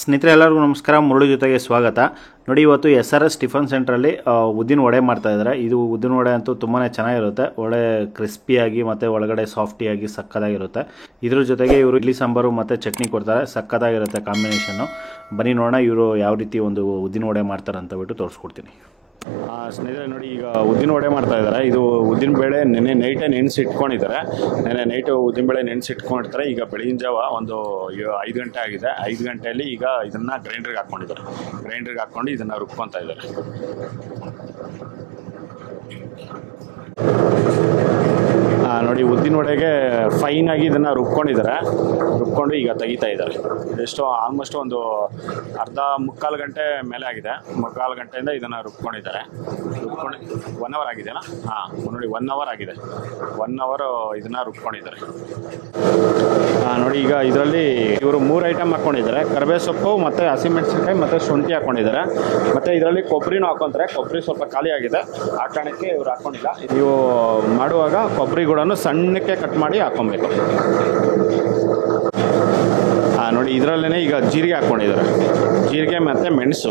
ಸ್ನೇಹಿತರೆ ಎಲ್ಲರಿಗೂ ನಮಸ್ಕಾರ. ಮುರುಳಿ ಜೊತೆಗೆ ಸ್ವಾಗತ. ನೋಡಿ, ಇವತ್ತು SRS ಟಿಫನ್ ಸೆಂಟ್ರಲ್ಲಿ ಉದ್ದಿನ ವಡೆ ಮಾಡ್ತಾಯಿದ್ದಾರೆ. ಇದು ಉದ್ದಿನ ವಡೆ ಅಂತೂ ತುಂಬಾ ಚೆನ್ನಾಗಿರುತ್ತೆ. ಒಳ್ಳೆ ಕ್ರಿಸ್ಪಿಯಾಗಿ ಮತ್ತು ಒಳಗಡೆ ಸಾಫ್ಟಿಯಾಗಿ ಸಕ್ಕತ್ತಾಗಿರುತ್ತೆ. ಇದ್ರ ಜೊತೆಗೆ ಇವರು ಇಡ್ಲಿ ಸಾಂಬಾರು ಮತ್ತು ಚಟ್ನಿ ಕೊಡ್ತಾರೆ. ಸಕ್ಕತ್ತಾಗಿರುತ್ತೆ ಕಾಂಬಿನೇಷನ್ನು. ಬನ್ನಿ ನೋಡೋಣ ಇವರು ಯಾವ ರೀತಿ ಒಂದು ಉದ್ದಿನ ವಡೆ ಮಾಡ್ತಾರೆ ಅಂತ ಬಿಟ್ಟು ತೋರಿಸ್ಕೊಡ್ತೀನಿ. ಸ್ನೇಹಿತರೆ ನೋಡಿ, ಈಗ ಉದ್ದಿನ ವಡೆ ಮಾಡ್ತಾ ಇದ್ದಾರೆ. ಇದು ಉದ್ದಿನ ಬೇಳೆ ನೆನ್ನೆ ನೈಟೇ ನೆನೆಸಿಟ್ಕೊಂಡಿದ್ದಾರೆ. ನೆನ್ನೆ ನೈಟು ಉದ್ದಿನ ಬೇಳೆ ನೆನೆಸಿಟ್ಕೊಂಡಿರ್ತಾರೆ. ಈಗ ಬೆಳಗಿನ ಜಾವ ಒಂದು 5 ಗಂಟೆ ಆಗಿದೆ. 5 ಗಂಟೆಯಲ್ಲಿ ಈಗ ಇದನ್ನು ಗ್ರೈಂಡ್ರಿಗೆ ಹಾಕ್ಕೊಂಡಿದ್ದಾರೆ. ಗ್ರೈಂಡ್ರಿಗೆ ಹಾಕ್ಕೊಂಡು ಇದನ್ನು ರುಬ್ಕೊತಾ ಇದ್ದಾರೆ. ನೋಡಿ, ಉದ್ದಿನ ವಡೆಗೆ ಫೈನಾಗಿ ಇದನ್ನು ರುಬ್ಕೊಂಡು ಈಗ ತೆಗಿತಾ ಇದ್ದಾರೆ. ಎಷ್ಟು ಆಲ್ಮೋಸ್ಟ್ ಒಂದು ಮುಕ್ಕಾಲು ಗಂಟೆ ಮೇಲೆ ಆಗಿದೆ. ಮುಕ್ಕಾಲು ಗಂಟೆಯಿಂದ ಇದನ್ನು ರುಬ್ಕೊಂಡಿದ್ದಾರೆ. 1 ಅವರ್ ಆಗಿದೆಯಲ್ಲ? ನೋಡಿ, 1 ಅವರ್ ಆಗಿದೆ. 1 ಅವರ್ ಇದನ್ನು ರುಬ್ಕೊಂಡಿದ್ದಾರೆ. ನೋಡಿ, ಈಗ ಇದರಲ್ಲಿ ಇವರು 3 ಐಟಮ್ ಹಾಕ್ಕೊಂಡಿದ್ದಾರೆ. ಕರಿಬೇವು ಸೊಪ್ಪು ಮತ್ತು ಹಸಿಮೆಣಸಿನಕಾಯಿ ಮತ್ತು ಶುಂಠಿ ಹಾಕ್ಕೊಂಡಿದ್ದಾರೆ. ಮತ್ತು ಇದರಲ್ಲಿ ಕೊಬ್ಬರಿನೂ ಹಾಕ್ಕೊಂತಾರೆ. ಕೊಬ್ಬರಿ ಸ್ವಲ್ಪ ಖಾಲಿ ಆಗಿದೆ, ಆ ಕಾರಣಕ್ಕೆ ಇವರು ಹಾಕ್ಕೊಂಡಿಲ್ಲ. ನೀವು ಮಾಡುವಾಗ ಕೊಬ್ಬರಿ ಕೂಡ ಸಣ್ಣಕ್ಕೆ ಕಟ್ ಮಾಡಿ ಹಾಕ್ಕೊಬೇಕು. ನೋಡಿ, ಇದರಲ್ಲೇ ಈಗ ಜೀರಿಗೆ ಹಾಕ್ಕೊಂಡಿದ್ದಾರೆ. ಜೀರಿಗೆ ಮತ್ತು ಮೆಣಸು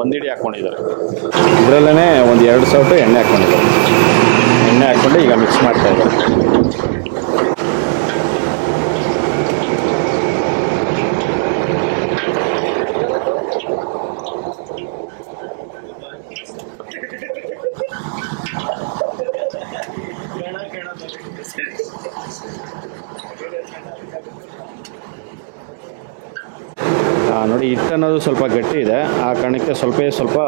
1 ಹಿಡಿ ಹಾಕ್ಕೊಂಡಿದ್ದಾರೆ. ಇದರಲ್ಲೇ ಒಂದು 2 ಸೌಟು ಎಣ್ಣೆ ಹಾಕ್ಕೊಂಡಿದ್ದಾರೆ. ಎಣ್ಣೆ ಹಾಕ್ಕೊಂಡು ಈಗ ಮಿಕ್ಸ್ ಮಾಡ್ತಾ ಇದ್ದಾರೆ. ನೋಡಿ, ಹಿಟ್ಟು ಅನ್ನೋದು ಸ್ವಲ್ಪ ಗಟ್ಟಿ ಇದೆ, ಆ ಕಾರಣಕ್ಕೆ ಸ್ವಲ್ಪ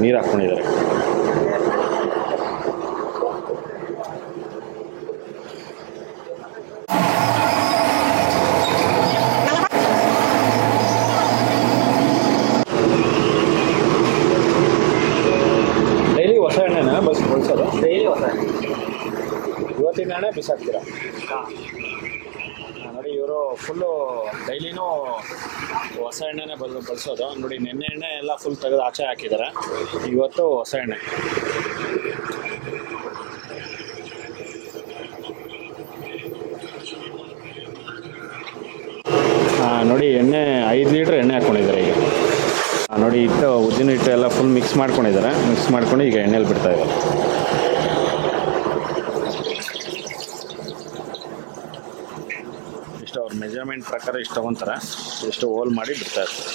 ನೀರು ಹಾಕ್ಕೊಂಡಿದ್ದಾರೆ. ಡೈಲಿ ಹೊಸ ಎಣ್ಣೆನ ಬಳಸೋದು? ಡೈಲಿ ಹೊಸ ಎಣ್ಣೆ. ಇವತ್ತಿನ ಎಣ್ಣೆ ಬಿಸಾಕ್ತೀರಾ? ನೋಡಿ, ಇವರು ಫುಲ್ಲು ಡೈಲಿನೂ ಹೊಸ ಎಣ್ಣೆನೇ ಬಳಸೋದು. ನೋಡಿ, ನೆನ್ನೆ ಎಣ್ಣೆ ಎಲ್ಲ ಫುಲ್ ತೆಗೆದು ಆಚೆ ಹಾಕಿದ್ದಾರೆ. ಇವತ್ತು ಹೊಸ ಎಣ್ಣೆ. ನೋಡಿ, ಎಣ್ಣೆ 5 ಲೀಟ್ರ್ ಎಣ್ಣೆ ಹಾಕ್ಕೊಂಡಿದ್ದಾರೆ ಈಗ. ನೋಡಿ, ಉದ್ದಿನ ಹಿಟ್ಟು ಎಲ್ಲ ಫುಲ್ ಮಿಕ್ಸ್ ಮಾಡ್ಕೊಂಡಿದ್ದಾರೆ. ಮಿಕ್ಸ್ ಮಾಡ್ಕೊಂಡು ಈಗ ಎಣ್ಣೆಲಿ ಬಿಡ್ತಾ ಇದ್ದಾರೆ. ಅವ್ರ ಮೆಜರ್ಮೆಂಟ್ ಪ್ರಕಾರ ಇಷ್ಟು ತಗೊತಾರೆ, ಎಷ್ಟು ಹೋಲ್ ಮಾಡಿ ಬಿಡ್ತಾ ಇರ್ತಾರೆ.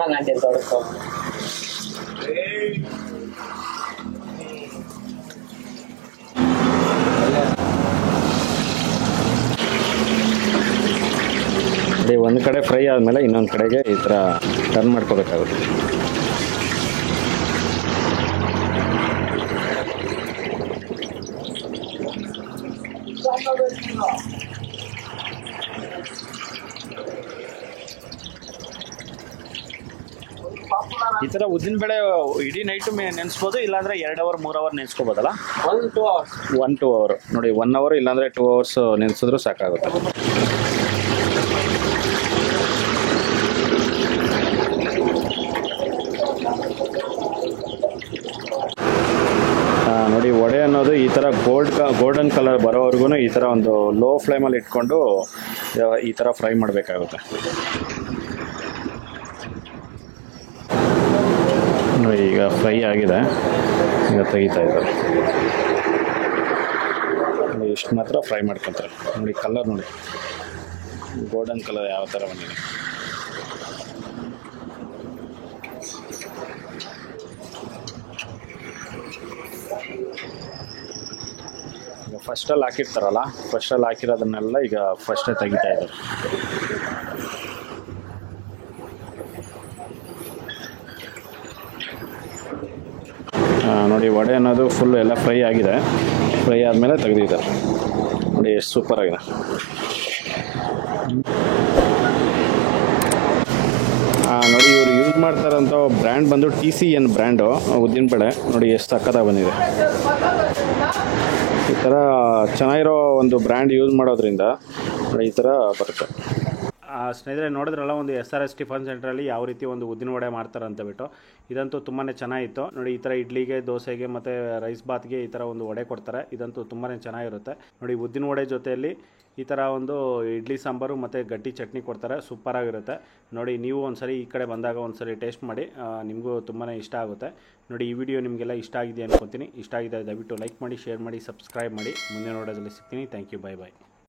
Mangan todo. ಒಂದು ಕಡೆ ಫ್ರೈ ಆದಮೇಲೆ ಇನ್ನೊಂದು ಕಡೆಗೆ ಈ ಥರ ಟರ್ನ್ ಮಾಡ್ಕೋಬೇಕಾಗುತ್ತೆ. ಈ ಥರ ಉದ್ದಿನ ಬೇಳೆ ಇಡೀ ನೈಟು ನೆನೆಸ್ಬೋದು, ಇಲ್ಲಾಂದರೆ 2 ಅವರ್ 3 ಅವರ್ ನೆನೆಸ್ಕೋಬೋದಲ್ಲ? 1-2 ಅವರ್. ನೋಡಿ, 1 ಅವರ್ ಇಲ್ಲಾಂದರೆ 2 ಅವರ್ಸ್ ನೆನೆಸಿದ್ರೂ ಸಾಕಾಗುತ್ತೆ. ನೋಡಿ, ವಡೆ ಅನ್ನೋದು ಈ ಥರ ಗೋಲ್ಡನ್ ಕಲರ್ ಬರೋವರೆಗೂ ಈ ಥರ ಒಂದು ಲೋ ಫ್ಲೇಮಲ್ಲಿ ಇಟ್ಕೊಂಡು ಈ ಥರ ಫ್ರೈ ಮಾಡಬೇಕಾಗುತ್ತೆ. ನೋಡಿ, ಈಗ ಫ್ರೈ ಆಗಿದೆ, ಈಗ ತೆಗಿತಾ ಇದ್ದಾರೆ. ಇಷ್ಟು ಮಾತ್ರ ಫ್ರೈ ಮಾಡ್ಕೊತಾರೆ. ನೋಡಿ, ಕಲರ್ ನೋಡಿ, ಗೋಲ್ಡನ್ ಕಲರ್ ಯಾವ ಥರ ಬಂದಿದೆ. ಫಸ್ಟಲ್ಲಿ ಹಾಕಿರ್ತಾರಲ್ಲ, ಫಸ್ಟಲ್ಲಿ ಹಾಕಿರೋದನ್ನೆಲ್ಲ ಈಗ ಫಸ್ಟೇ ತೆಗಿತಾ ಇದ್ದಾರೆ. ನೋಡಿ ವಡೆ ಅನ್ನೋದು ಫುಲ್ ಎಲ್ಲ ಫ್ರೈ ಆಗಿದೆ. ಫ್ರೈ ಆದಮೇಲೆ ತೆಗೆದಿದ್ದಾರೆ. ನೋಡಿ ಎಷ್ಟು ಸೂಪರ್ ಆಗಿದೆ. ನೋಡಿ ಇವರು ಯೂಸ್ ಮಾಡ್ತಾರಂಥ ಬ್ರ್ಯಾಂಡ್ ಬಂದು TCN ಬ್ರ್ಯಾಂಡು ಉದ್ದಿನಬೇಳೆ. ನೋಡಿ ಎಷ್ಟು ಸಕ್ಕತ್ತಾಗಿ ಬಂದಿದೆ. ಈ ಥರ ಚೆನ್ನಾಗಿರೋ ಒಂದು ಬ್ರ್ಯಾಂಡ್ ಯೂಸ್ ಮಾಡೋದ್ರಿಂದ ನೋಡಿ ಈ ಥರ ಬರುತ್ತೆ. ಸ್ನೇಹಿತರೆ ನೋಡಿದ್ರಲ್ಲ, ಒಂದು SRS ಟಿಫನ್ ಸೆಂಟ್ರಲ್ಲಿ ಯಾವ ರೀತಿ ಒಂದು ಉದ್ದಿನ ವಡೆ ಮಾಡ್ತಾರೆ ಅಂತ ಬಿಟ್ಟು. ಇದಂತೂ ತುಂಬಾ ಚೆನ್ನಾಗಿತ್ತು ನೋಡಿ. ಈ ಥರ ಇಡ್ಲಿಗೆ, ದೋಸೆಗೆ ಮತ್ತು ರೈಸ್ ಬಾತ್ಗೆ ಈ ಥರ ಒಂದು ವಡೆ ಕೊಡ್ತಾರೆ. ಇದಂತೂ ತುಂಬಾ ಚೆನ್ನಾಗಿರುತ್ತೆ ನೋಡಿ. ಉದ್ದಿನ ವಡೆ ಜೊತೆಯಲ್ಲಿ ಈ ಥರ ಒಂದು ಇಡ್ಲಿ ಸಾಂಬಾರು ಮತ್ತು ಗಟ್ಟಿ ಚಟ್ನಿ ಕೊಡ್ತಾರೆ. ಸೂಪರಾಗಿರುತ್ತೆ ನೋಡಿ. ನೀವು ಒಂದ್ಸರಿ ಈ ಕಡೆ ಬಂದಾಗ ಒಂದ್ಸರಿ ಟೇಸ್ಟ್ ಮಾಡಿ, ನಿಮಗೂ ತುಂಬಾ ಇಷ್ಟ ಆಗುತ್ತೆ ನೋಡಿ. ಈ ವಿಡಿಯೋ ನಿಮಗೆಲ್ಲ ಇಷ್ಟ ಆಗಿದೆ ಅನ್ಕೊತೀನಿ. ಇಷ್ಟ ಆಗಿದೆ ದಯವಿಟ್ಟು ಲೈಕ್ ಮಾಡಿ, ಶೇರ್ ಮಾಡಿ, ಸಬ್ಸ್ಕ್ರೈಬ್ ಮಾಡಿ. ಮುಂದಿನ ವಿಡಿಯೋದಲ್ಲಿ ಸಿಗ್ತೀನಿ. Thank you. Bye bye.